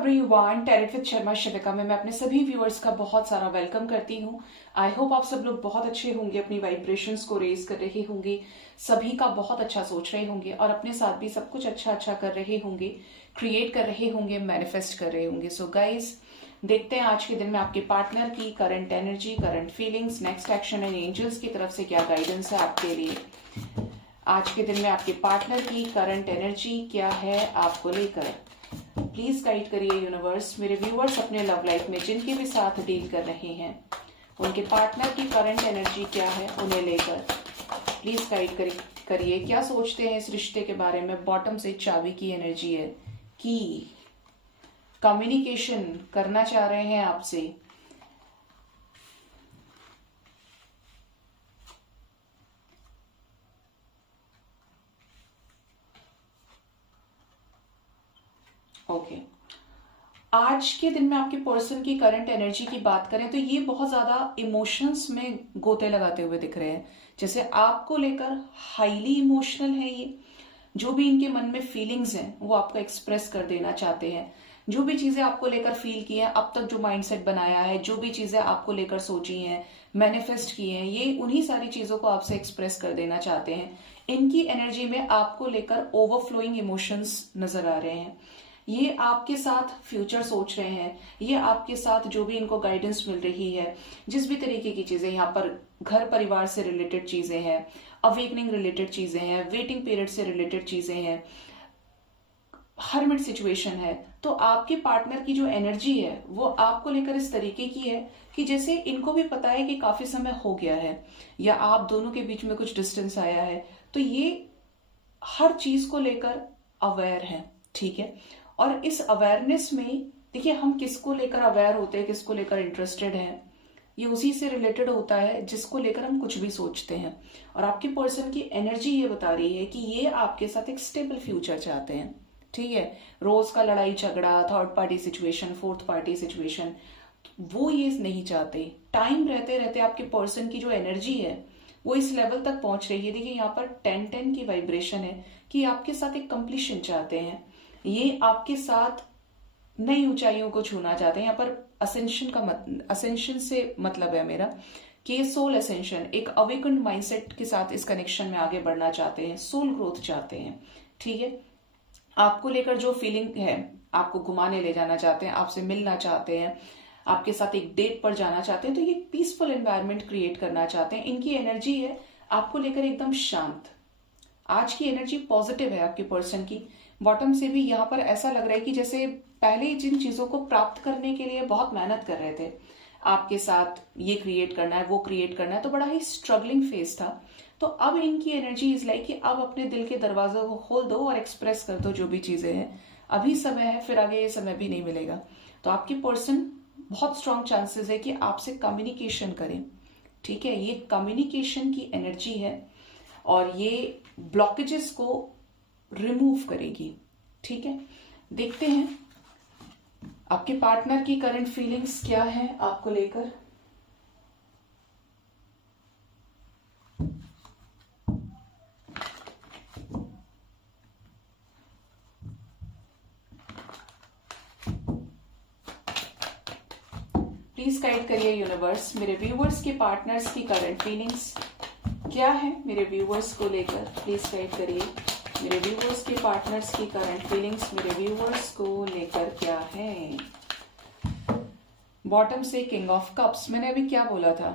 Everyone, tarot with Sharma शिविका में मैं अपने सभी व्यूअर्स का बहुत सारा वेलकम करती हूँ। आई होप आप सब लोग बहुत अच्छे होंगे, अपनी वाइब्रेशंस को रेज कर रहे होंगे, सभी का बहुत अच्छा सोच रहे होंगे और अपने साथ भी सब कुछ अच्छा अच्छा कर रहे होंगे, क्रिएट कर रहे होंगे, मैनिफेस्ट कर रहे होंगे। सो गाइज, देखते हैं आज के दिन में आपके पार्टनर की current energy, current feelings, next action and angels की तरफ से क्या गाइडेंस है आपके लिए। आज के दिन में आपके पार्टनर की करंट एनर्जी क्या है आपको लेकर। प्लीज गाइड करिए यूनिवर्स। मेरे व्यूअर्स अपने लव लाइफ में जिनके भी साथ डील कर रहे हैं, उनके पार्टनर की करंट एनर्जी क्या है उन्हें लेकर। प्लीज गाइड करिए क्या सोचते हैं इस रिश्ते के बारे में। बॉटम से चाबी की एनर्जी है कि कम्युनिकेशन करना चाह रहे हैं आपसे। ओके, आज के दिन में आपके पर्सन की करंट एनर्जी की बात करें तो ये बहुत ज्यादा इमोशंस में गोते लगाते हुए दिख रहे हैं। जैसे आपको लेकर हाईली इमोशनल है ये। जो भी इनके मन में फीलिंग्स हैं वो आपको एक्सप्रेस कर देना चाहते हैं। जो भी चीजें आपको लेकर फील की हैं, अब तक जो माइंडसेट बनाया है, जो भी चीजें आपको लेकर सोची हैं, मैनिफेस्ट की हैं, ये उन्हीं सारी चीजों को आपसे एक्सप्रेस कर देना चाहते हैं। इनकी एनर्जी में आपको लेकर ओवरफ्लोइंग इमोशंस नजर आ रहे हैं। ये आपके साथ फ्यूचर सोच रहे हैं। ये आपके साथ जो भी इनको गाइडेंस मिल रही है, जिस भी तरीके की चीजें यहाँ पर घर परिवार से रिलेटेड चीजें हैं, अवेकनिंग रिलेटेड चीजें हैं, वेटिंग पीरियड से रिलेटेड चीजें हैं, हरमिट सिचुएशन है, तो आपके पार्टनर की जो एनर्जी है वो आपको लेकर इस तरीके की है कि जैसे इनको भी पता है कि काफी समय हो गया है या आप दोनों के बीच में कुछ डिस्टेंस आया है, तो ये हर चीज को लेकर अवेयर है। ठीक है, और इस अवेयरनेस में देखिए, हम किसको लेकर अवेयर होते हैं, किसको लेकर इंटरेस्टेड हैं, ये उसी से रिलेटेड होता है जिसको लेकर हम कुछ भी सोचते हैं। और आपके पर्सन की एनर्जी ये बता रही है कि ये आपके साथ एक स्टेबल फ्यूचर चाहते हैं। ठीक है, रोज का लड़ाई झगड़ा, third party situation, fourth party situation, वो ये नहीं चाहते। टाइम रहते रहते आपके पर्सन की जो एनर्जी है वो इस लेवल तक पहुंच रही है। देखिए, यहाँ पर 10-10 की वाइब्रेशन है कि आपके साथ एक कंप्लीशन चाहते हैं। ये आपके साथ नई ऊंचाइयों को छूना चाहते हैं। यहाँ पर असेंशन से मतलब है मेरा कि सोल असेंशन, एक अवेकन्ड माइंडसेट के साथ इस कनेक्शन में आगे बढ़ना चाहते हैं, सोल ग्रोथ चाहते हैं। ठीक है, आपको लेकर जो फीलिंग है, आपको घुमाने ले जाना चाहते हैं, आपसे मिलना चाहते हैं, आपके साथ एक डेट पर जाना चाहते हैं, तो ये पीसफुल एनवायरनमेंट क्रिएट करना चाहते हैं। इनकी एनर्जी है आपको लेकर एकदम शांत। आज की एनर्जी पॉजिटिव है आपके पर्सन की। बॉटम से भी यहाँ पर ऐसा लग रहा है कि जैसे पहले जिन चीजों को प्राप्त करने के लिए बहुत मेहनत कर रहे थे, आपके साथ ये क्रिएट करना है, वो क्रिएट करना है, तो बड़ा ही स्ट्रगलिंग फेज था। तो अब इनकी एनर्जी इज लाइक कि अब अपने दिल के दरवाजों को खोल दो और एक्सप्रेस कर दो जो भी चीजें हैं। अभी समय है, फिर आगे ये समय भी नहीं मिलेगा। तो आपके पर्सन बहुत स्ट्रांग चांसेस है कि आपसे कम्युनिकेशन करें। ठीक है, ये कम्युनिकेशन की एनर्जी है और ये ब्लॉकेजेस को रिमूव करेगी। ठीक है, देखते हैं आपके पार्टनर की करंट फीलिंग्स क्या है आपको लेकर। प्लीज गाइड करिए यूनिवर्स, मेरे व्यूवर्स के पार्टनर्स की करंट फीलिंग्स क्या है मेरे व्यूवर्स को लेकर। प्लीज गाइड करिए मेरे व्यूवर्स के पार्टनर्स की करंट फीलिंग्स मेरे व्यूवर्स को लेकर क्या है। बॉटम से किंग ऑफ कप्स, मैंने अभी क्या बोला था,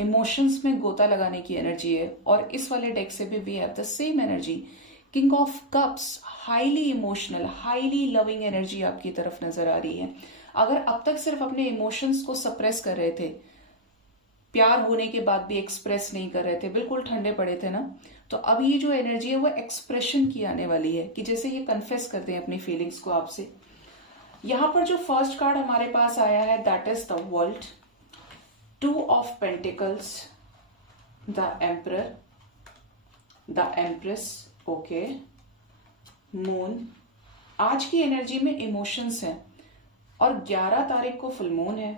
इमोशंस में गोता लगाने की एनर्जी है। और इस वाले डेक से भी we have the same energy, king of cups, highly emotional, highly loving energy आपकी तरफ नजर आ रही है। अगर अब तक सिर्फ अपने इमोशंस को सप्रेस कर रहे थे, प्यार होने के बाद भी एक्सप्रेस नहीं कर रहे थे, बिल्कुल ठंडे पड़े थे ना, तो अब ये जो एनर्जी है वो एक्सप्रेशन की आने वाली है कि जैसे ये कन्फेस करते हैं अपनी फीलिंग्स को आपसे। यहां पर जो फर्स्ट कार्ड हमारे पास आया है that is the world, 2 of pentacles, the emperor, the empress, okay, moon. आज की एनर्जी में इमोशंस हैं और 11 तारीख को फुल मून है,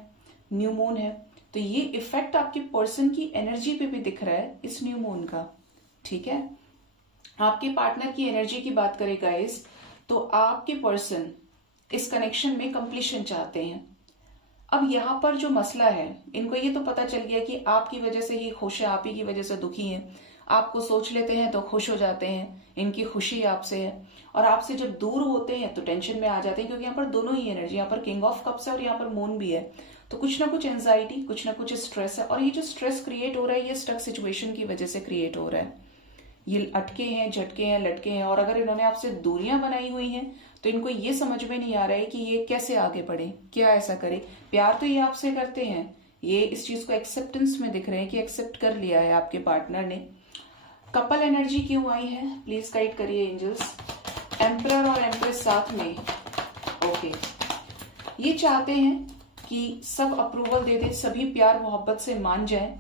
न्यू मून है, तो ये इफेक्ट आपके पर्सन की एनर्जी पे भी दिख रहा है इस न्यू मून का। ठीक है, आपके पार्टनर की एनर्जी की बात करें गाइस, तो आपके पर्सन इस कनेक्शन में कंप्लीशन चाहते हैं। अब यहाँ पर जो मसला है, इनको ये तो पता चल गया कि आपकी वजह से ही खुश है, आप ही की वजह से दुखी हैं। आपको सोच लेते हैं तो खुश हो जाते हैं, इनकी खुशी आपसे है। और आपसे जब दूर होते हैं तो टेंशन में आ जाते हैं, क्योंकि यहाँ पर दोनों ही एनर्जी, यहाँ पर किंग ऑफ कप्स है और यहाँ पर मून भी है। तो कुछ ना कुछ एंजाइटी, कुछ ना कुछ स्ट्रेस है। और ये जो स्ट्रेस क्रिएट हो रहा है, ये स्टक सिचुएशन की वजह से क्रिएट हो रहा है। ये अटके हैं, झटके हैं, लटके हैं। और अगर इन्होंने आपसे दूरियां बनाई हुई हैं तो इनको ये समझ में नहीं आ रहा है कि ये कैसे आगे बढ़े, क्या ऐसा करे। प्यार तो ये आपसे करते हैं, ये इस चीज को एक्सेप्टेंस में दिख रहे हैं कि एक्सेप्ट कर लिया है आपके पार्टनर ने। कपल एनर्जी क्यों आई है, प्लीज गाइड करिए एंजल्स। एम्परर और एम्प्रेस साथ में, ओके। ये चाहते हैं कि सब अप्रूवल दे दे, सभी प्यार मोहब्बत से मान जाए,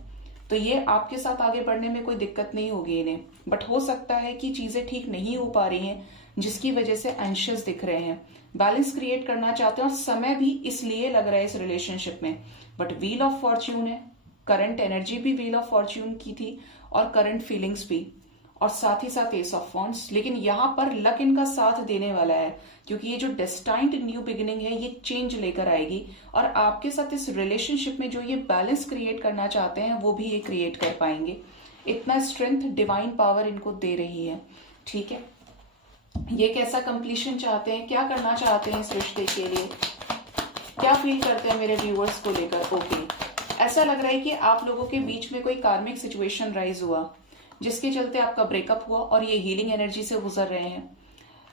तो ये आपके साथ आगे बढ़ने में कोई दिक्कत नहीं होगी इन्हें। बट हो सकता है कि चीजें ठीक नहीं हो पा रही हैं, जिसकी वजह से एंशियस दिख रहे हैं। बैलेंस क्रिएट करना चाहते हैं और समय भी इसलिए लग रहा है इस रिलेशनशिप में। बट व्हील ऑफ फॉर्च्यून है, करंट एनर्जी भी व्हील ऑफ फॉर्च्यून की थी और करंट फीलिंग्स भी, और साथ ही साथ एस ऑफ वॉन्ड्स। लेकिन यहाँ पर लक इनका साथ देने वाला है, क्योंकि ये जो डेस्टाइन्ड न्यू बिगिनिंग है, ये चेंज लेकर आएगी। और आपके साथ इस रिलेशनशिप में जो ये बैलेंस क्रिएट करना चाहते हैं, वो भी ये क्रिएट कर पाएंगे। इतना स्ट्रेंथ डिवाइन पावर इनको दे रही है, ठीक है। ये कैसा कंप्लीशन चाहते हैं, क्या करना चाहते हैं इस रिश्ते के लिए, क्या फील करते हैं मेरे व्यूअर्स को लेकर। ओके, ऐसा लग रहा है कि आप लोगों के बीच में कोई कार्मिक सिचुएशन राइज हुआ, जिसके चलते आपका ब्रेकअप हुआ और ये हीलिंग एनर्जी से गुजर रहे हैं।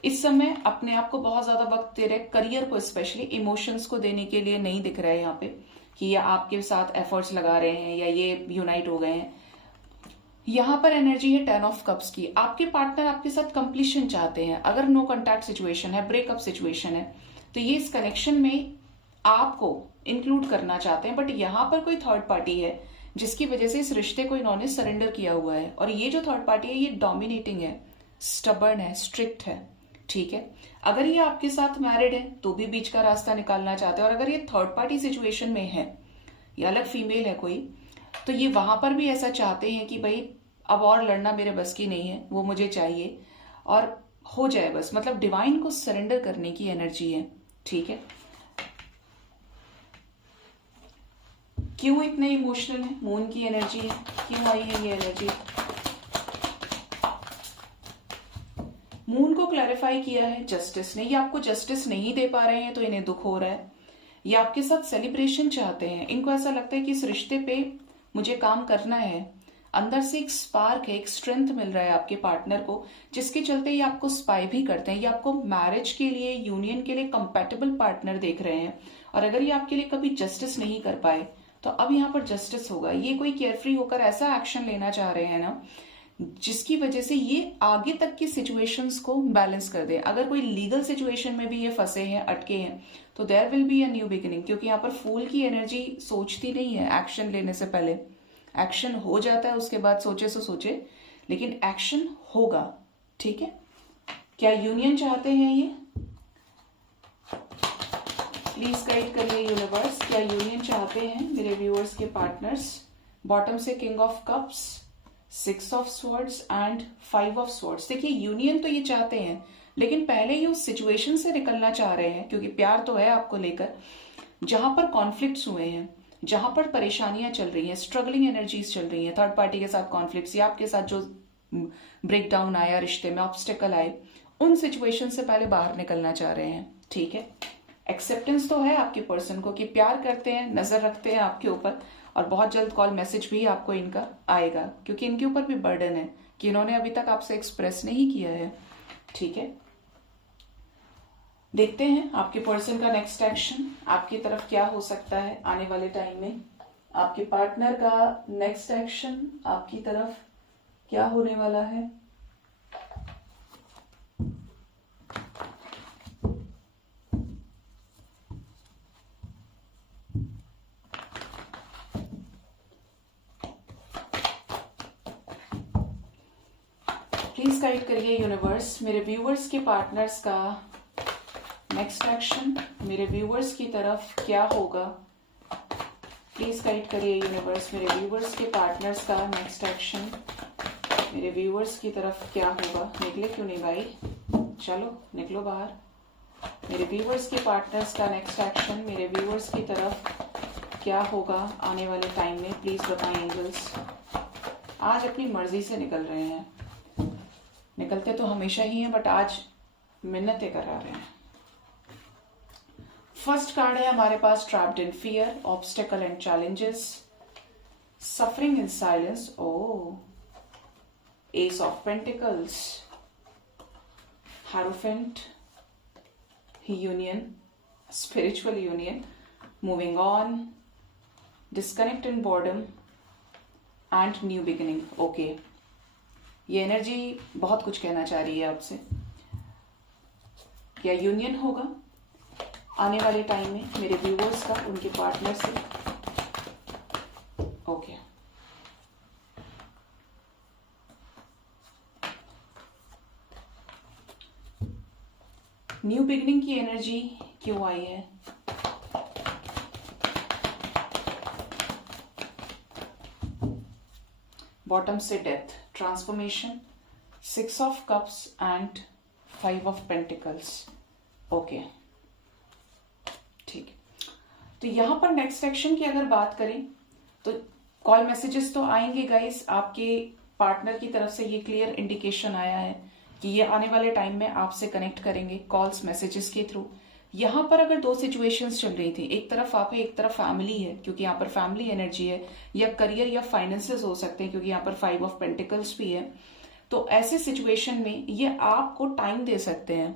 इस समय अपने आप को बहुत ज्यादा वक्त दे रहे, करियर को स्पेशली, इमोशंस को देने के लिए नहीं दिख रहा है यहाँ पे कि ये आपके साथ एफर्ट्स लगा रहे हैं या ये यूनाइट हो गए हैं। यहाँ पर एनर्जी है 10 ऑफ कप्स की। आपके पार्टनर आपके साथ कंप्लीशन चाहते हैं। अगर नो कॉन्टैक्ट सिचुएशन है, ब्रेकअप सिचुएशन है, तो ये इस कनेक्शन में आपको इंक्लूड करना चाहते हैं। बट यहाँ पर कोई थर्ड पार्टी है, जिसकी वजह से इस रिश्ते को इन्होंने सरेंडर किया हुआ है। और ये जो थर्ड पार्टी है, ये डोमिनेटिंग है, स्टबर्न है, स्ट्रिक्ट है, ठीक है। अगर ये आपके साथ मैरिड है तो भी बीच का रास्ता निकालना चाहते हैं। और अगर ये थर्ड पार्टी सिचुएशन में है या अलग फीमेल है कोई, तो ये वहां पर भी ऐसा चाहते हैं कि भाई अब और लड़ना मेरे बस की नहीं है, वो मुझे चाहिए और हो जाए बस। मतलब डिवाइन को सरेंडर करने की एनर्जी है, ठीक है। क्यों इतने इमोशनल है, मून की एनर्जी है, क्यों आई है ये एनर्जी। मून को क्लैरिफाई किया है जस्टिस ने। ये आपको जस्टिस नहीं दे पा रहे हैं तो इन्हें दुख हो रहा है। ये आपके साथ सेलिब्रेशन चाहते हैं। इनको ऐसा लगता है कि इस रिश्ते पे मुझे काम करना है। अंदर से एक स्पार्क है, एक स्ट्रेंथ मिल रहा है आपके पार्टनर को, जिसके चलते ये आपको स्पाई भी करते हैं। ये आपको मैरिज के लिए, यूनियन के लिए कंपैटिबल पार्टनर देख रहे हैं। और अगर ये आपके लिए कभी जस्टिस नहीं कर पाए तो अब यहाँ पर जस्टिस होगा। ये कोई केयरफ्री होकर ऐसा एक्शन लेना चाह रहे हैं ना, जिसकी वजह से ये आगे तक की सिचुएशंस को बैलेंस कर दे। अगर कोई लीगल सिचुएशन में भी ये फंसे हैं, अटके हैं, तो there will be a new beginning. क्योंकि यहाँ पर फूल की एनर्जी सोचती नहीं है एक्शन लेने से पहले। एक्शन हो जाता है, उसके बाद सोचे सो सोचे, लेकिन एक्शन होगा, ठीक है। क्या यूनियन चाहते हैं ये, प्लीज गाइड करिए यूनिवर्स। क्या यूनियन चाहते हैं मेरे व्यूअर्स के पार्टनर्स। बॉटम से king of cups, 6 of swords and 5 of swords. देखिए यूनियन तो ये चाहते हैं, लेकिन पहले ये उस सिचुएशन से निकलना चाह रहे हैं, क्योंकि प्यार तो है आपको लेकर, जहां पर कॉन्फ्लिक्ट्स हुए हैं, जहां पर परेशानियां चल रही हैं, स्ट्रगलिंग एनर्जीज चल रही हैं, थर्ड पार्टी के साथ कॉन्फ्लिक्ट्स या आपके साथ जो ब्रेकडाउन आया रिश्ते में, ऑब्स्टेकल आए, उन सिचुएशन से पहले बाहर निकलना चाह रहे हैं, ठीक है। एक्सेप्टेंस तो है आपके पर्सन को कि प्यार करते हैं, नजर रखते हैं आपके ऊपर, और बहुत जल्द कॉल मैसेज भी आपको इनका आएगा, क्योंकि इनके ऊपर भी बर्डन है कि इन्होंने अभी तक आपसे एक्सप्रेस नहीं किया है, ठीक है। देखते हैं आपके पर्सन का नेक्स्ट एक्शन आपकी तरफ क्या हो सकता है आने वाले टाइम में। आपके पार्टनर का नेक्स्ट एक्शन आपकी तरफ क्या होने वाला है। प्लीज गाइड करिए यूनिवर्स, मेरे व्यूअर्स के पार्टनर्स का नेक्स्ट एक्शन मेरे व्यूअर्स की तरफ क्या होगा। प्लीज गाइड करिए यूनिवर्स, मेरे व्यूअर्स के पार्टनर्स का नेक्स्ट एक्शन मेरे व्यूअर्स की तरफ क्या होगा। निकले क्यों नहीं भाई, चलो निकलो बाहर। मेरे व्यूवर्स के पार्टनर्स का नेक्स्ट एक्शन मेरे व्यूवर्स की तरफ क्या होगा आने वाले टाइम में, प्लीज बताएं एंजल्स। आज अपनी मर्जी से निकल रहे हैं, निकलते तो हमेशा ही हैं बट आज मिन्नतें करा रहे हैं। फर्स्ट कार्ड है हमारे पास trapped in fear, obstacle and challenges, suffering in silence, ओ ace of pentacles, hierophant, union, spiritual union, moving on, disconnect in boredom and new beginning. Okay, ये एनर्जी बहुत कुछ कहना चाह रही है आपसे। क्या यूनियन होगा आने वाले टाइम में मेरे व्यूवर्स का उनके पार्टनर से? ओके, न्यू बिगिनिंग की एनर्जी क्यों आई है? बॉटम से death, transformation, 6 of cups and 5 of pentacles. Okay, ठीक। तो यहां पर नेक्स्ट एक्शन की अगर बात करें तो कॉल मैसेजेस तो आएंगे गाइस, आपके पार्टनर की तरफ से ये क्लियर इंडिकेशन आया है कि ये आने वाले टाइम में आपसे कनेक्ट करेंगे कॉल्स मैसेजेस के थ्रू। यहाँ पर अगर दो सिचुएशंस चल रही थी, एक तरफ आप है एक तरफ फैमिली है, क्योंकि यहाँ पर फैमिली एनर्जी है, या करियर या फाइनेंसेस हो सकते हैं क्योंकि यहाँ पर 5 ऑफ पेंटिकल्स भी है। तो ऐसे सिचुएशन में ये आपको टाइम दे सकते हैं,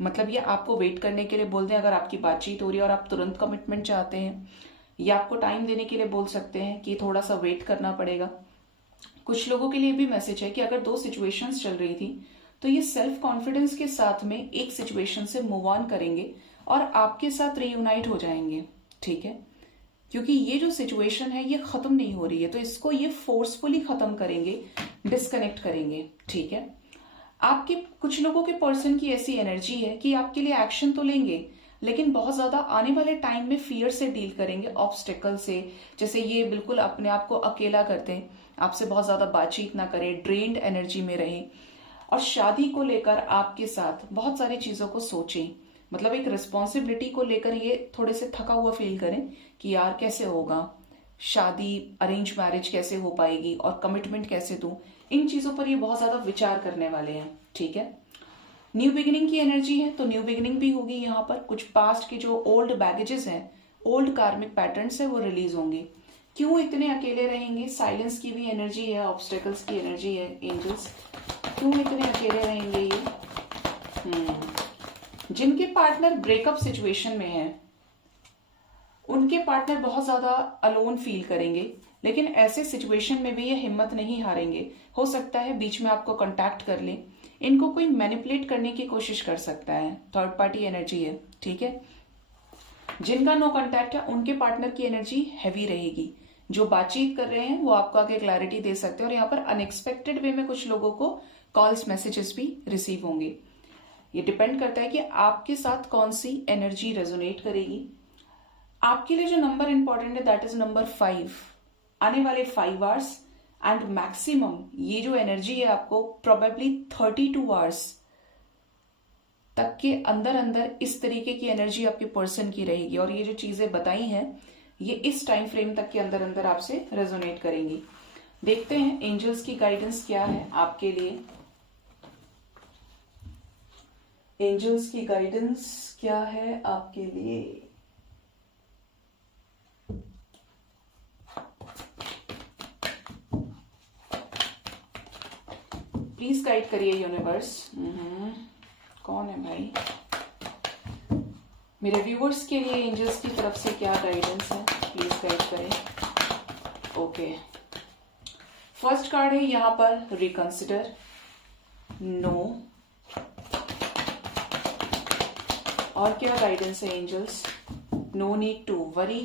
मतलब ये आपको वेट करने के लिए बोल दें अगर आपकी बातचीत हो रही है और आप तुरंत कमिटमेंट चाहते हैं, या आपको टाइम देने के लिए बोल सकते हैं कि थोड़ा सा वेट करना पड़ेगा। कुछ लोगों के लिए भी मैसेज है कि अगर दो सिचुएशंस चल रही थी तो ये सेल्फ कॉन्फिडेंस के साथ में एक सिचुएशन से मूव ऑन करेंगे और आपके साथ रीयूनाइट हो जाएंगे, ठीक है? क्योंकि ये जो सिचुएशन है ये खत्म नहीं हो रही है, तो इसको ये फोर्सफुली खत्म करेंगे, डिस्कनेक्ट करेंगे, ठीक है? आपके कुछ लोगों के पर्सन की ऐसी एनर्जी है कि आपके लिए एक्शन तो लेंगे लेकिन बहुत ज्यादा आने वाले टाइम में फियर से डील करेंगे, ऑब्स्टेकल से। जैसे ये बिल्कुल अपने आप को अकेला करते हैं, आपसे बहुत ज्यादा बातचीत ना करें, ड्रेन्ड एनर्जी में रहें, और शादी को लेकर आपके साथ बहुत सारी चीजों को सोचें, मतलब एक रिस्पॉन्सिबिलिटी को लेकर ये थोड़े से थका हुआ फील करें कि यार कैसे होगा शादी, अरेंज मैरिज कैसे हो पाएगी और कमिटमेंट कैसे दूं। इन चीजों पर ये बहुत ज्यादा विचार करने वाले हैं, ठीक है? न्यू बिगिनिंग की एनर्जी है तो न्यू बिगिनिंग भी होगी। यहाँ पर कुछ पास्ट के जो ओल्ड बैगेजेस हैं, ओल्ड कार्मिक पैटर्न्स है, वो रिलीज होंगे। क्यों इतने अकेले रहेंगे? साइलेंस की भी एनर्जी है, ऑब्स्टेकल्स की एनर्जी है एंजल्स। क्यों इतने अकेले रहेंगे ये? जिनके पार्टनर ब्रेकअप सिचुएशन में है उनके पार्टनर बहुत ज्यादा अलोन फील करेंगे, लेकिन ऐसे सिचुएशन में भी ये हिम्मत नहीं हारेंगे। हो सकता है बीच में आपको कांटेक्ट कर लें, इनको कोई मैनिपुलेट करने की कोशिश कर सकता है, थर्ड पार्टी एनर्जी है, ठीक है? जिनका नो कांटेक्ट है उनके पार्टनर की एनर्जी हैवी रहेगी। जो बातचीत कर रहे हैं वो आपको आगे क्लैरिटी दे सकते हैं, और यहाँ पर अनएक्सपेक्टेड वे में कुछ लोगों को कॉल्स मैसेजेस भी रिसीव होंगे। ये डिपेंड करता है कि आपके साथ कौन सी एनर्जी रेजोनेट करेगी। आपके लिए जो नंबर इंपॉर्टेंट है दैट इज नंबर 5। आने वाले 5 आवर्स एंड मैक्सिमम ये जो एनर्जी है आपको प्रोबेबली 32 आवर्स तक के अंदर अंदर इस तरीके की एनर्जी आपके पर्सन की रहेगी, और ये जो चीजें बताई हैं ये इस टाइम फ्रेम तक के अंदर अंदर आपसे रेजोनेट करेंगी। देखते हैं एंजल्स की गाइडेंस क्या है आपके लिए। एंजल्स की गाइडेंस क्या है आपके लिए? प्लीज गाइड करिए यूनिवर्स। कौन है भाई? मेरे व्यूवर्स के लिए एंजल्स की तरफ से क्या गाइडेंस है, प्लीज गाइड करें। ओके, फर्स्ट कार्ड है यहां पर रिकंसिडर, नो, और क्या गाइडेंस है angels? No need to worry,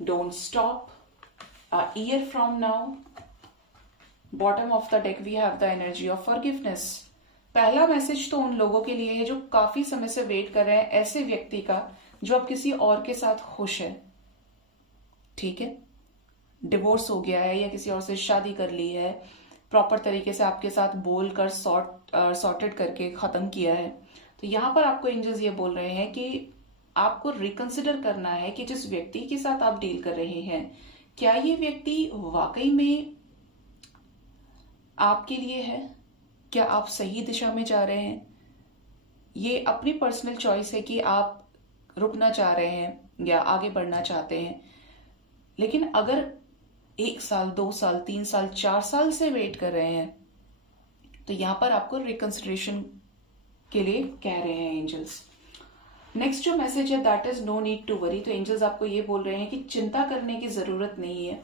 don't stop, a year from now. Bottom of the deck we have the energy of forgiveness. पहला मैसेज तो उन लोगों के लिए है जो काफी समय से वेट कर रहे हैं, ऐसे व्यक्ति का जो अब किसी और के साथ खुश है, ठीक है? डिवोर्स हो गया है या किसी और से शादी कर ली है, प्रॉपर तरीके से आपके साथ बोलकर सॉर्टेड करके खत्म किया है, तो तो यहाँ पर आपको एंजल्स ये बोल रहे हैं कि आपको रिकंसिडर करना है कि जिस व्यक्ति के साथ आप डील कर रहे हैं, क्या ये व्यक्ति वाकई में आपके लिए है? क्या आप सही दिशा में जा रहे हैं? ये अपनी पर्सनल चॉइस है कि आप रुकना चाह रहे हैं या आगे बढ़ना चाहते हैं। लेकिन अगर 1 साल, 2 साल, 3 साल, 4 साल से वेट कर रहे हैं, तो यहां पर आपको रिकंसिडरेशन के लिए कह रहे हैं एंजल्स। नेक्स्ट जो मैसेज है that is no need to worry. तो एंजल्स आपको ये बोल रहे हैं कि चिंता करने की जरूरत नहीं है।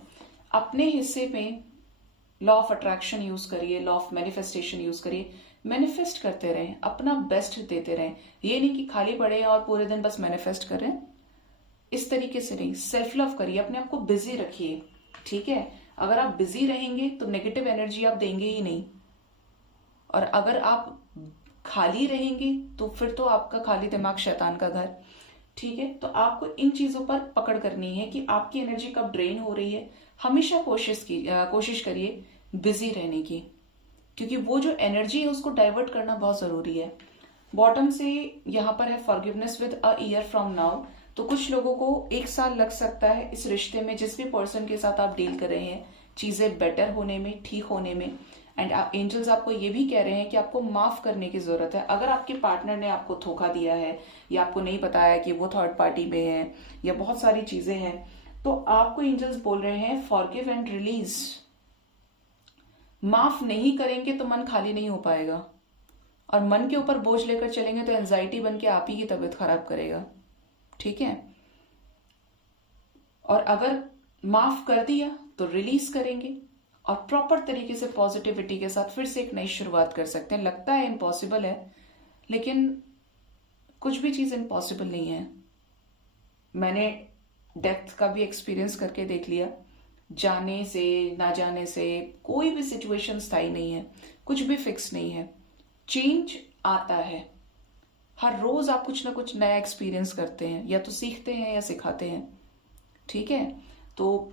अपने हिस्से में लॉ ऑफ अट्रैक्शन यूज करिए, लॉ ऑफ मैनिफेस्टेशन यूज करिए, मैनिफेस्ट करते रहें, अपना बेस्ट देते रहें। ये नहीं कि खाली पड़े और पूरे दिन बस मैनिफेस्ट करें, इस तरीके से नहीं। सेल्फ लव करिए, अपने आप को बिजी रखिए, ठीक है। अगर आप बिजी रहेंगे तो नेगेटिव एनर्जी आप देंगे ही नहीं, और अगर आप खाली रहेंगे तो फिर तो आपका खाली दिमाग शैतान का घर, ठीक है। तो आपको इन चीजों पर पकड़ करनी है कि आपकी एनर्जी कब ड्रेन हो रही है। हमेशा कोशिश करिए बिजी रहने की, क्योंकि वो जो एनर्जी है उसको डाइवर्ट करना बहुत जरूरी है। बॉटम से यहाँ पर है forgiveness with a year from now. तो कुछ लोगों को 1 साल लग सकता है इस रिश्ते में, जिस भी पर्सन के साथ आप डील कर रहे हैं, चीजें बेटर होने में, ठीक होने में। एंड एंजल्स आपको ये भी कह रहे हैं कि आपको माफ करने की जरूरत है। अगर आपके पार्टनर ने आपको धोखा दिया है या आपको नहीं बताया कि वो थर्ड पार्टी में है या बहुत सारी चीजें हैं, तो आपको एंजल्स बोल रहे हैं फॉरगिव एंड रिलीज। माफ नहीं करेंगे तो मन खाली नहीं हो पाएगा, और मन के ऊपर बोझ लेकर चलेंगे तो एंजाइटी बन के आप ही की तबीयत खराब करेगा, ठीक है। और अगर माफ कर दिया तो रिलीज करेंगे और प्रॉपर तरीके से पॉजिटिविटी के साथ फिर से एक नई शुरुआत कर सकते हैं। लगता है इम्पॉसिबल है, लेकिन कुछ भी चीज इम्पॉसिबल नहीं है। मैंने डेथ का भी एक्सपीरियंस करके देख लिया। जाने से ना जाने से कोई भी सिचुएशन स्थायी नहीं है, कुछ भी फिक्स नहीं है। चेंज आता है, हर रोज आप कुछ ना कुछ नया एक्सपीरियंस करते हैं, या तो सीखते हैं या सिखाते हैं, ठीक है। तो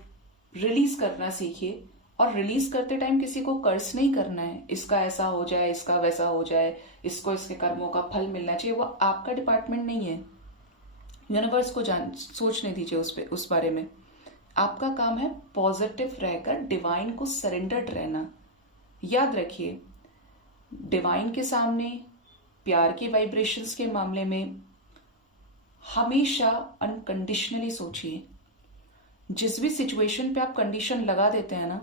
रिलीज करना सीखिए, और रिलीज करते टाइम किसी को कर्ज नहीं करना है, इसका ऐसा हो जाए, इसका वैसा हो जाए, इसको इसके कर्मों का फल मिलना चाहिए। वो आपका डिपार्टमेंट नहीं है। यूनिवर्स को सोचने दीजिए उस बारे में। आपका काम है पॉजिटिव रहकर डिवाइन को सरेंडर्ड रहना। याद रखिए, डिवाइन के सामने, प्यार की वाइब्रेशंस के मामले में हमेशा अनकंडीशनली सोचिए। जिस भी सिचुएशन पे आप कंडीशन लगा देते हैं ना,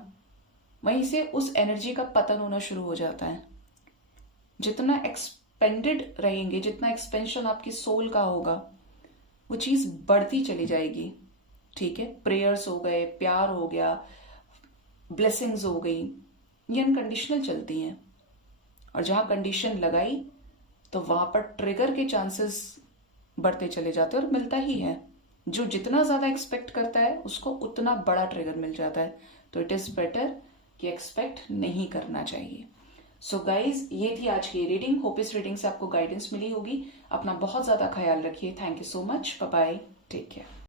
वहीं से उस एनर्जी का पतन होना शुरू हो जाता है। जितना एक्सपेंडेड रहेंगे, जितना एक्सपेंशन आपकी सोल का होगा, वो चीज बढ़ती चली जाएगी, ठीक है। प्रेयर्स हो गए, प्यार हो गया, ब्लेसिंग्स हो गई, ये अनकंडीशनल चलती हैं। और जहां कंडीशन लगाई तो वहां पर ट्रिगर के चांसेस बढ़ते चले जाते हैं, और मिलता ही है। जो जितना ज्यादा एक्सपेक्ट करता है उसको उतना बड़ा ट्रिगर मिल जाता है। तो इट इज बेटर कि एक्सपेक्ट नहीं करना चाहिए। सो गाइज, ये थी आज की रीडिंग। होप इस रीडिंग से आपको गाइडेंस मिली होगी। अपना बहुत ज्यादा ख्याल रखिए। Thank you so much. Bye bye, take care.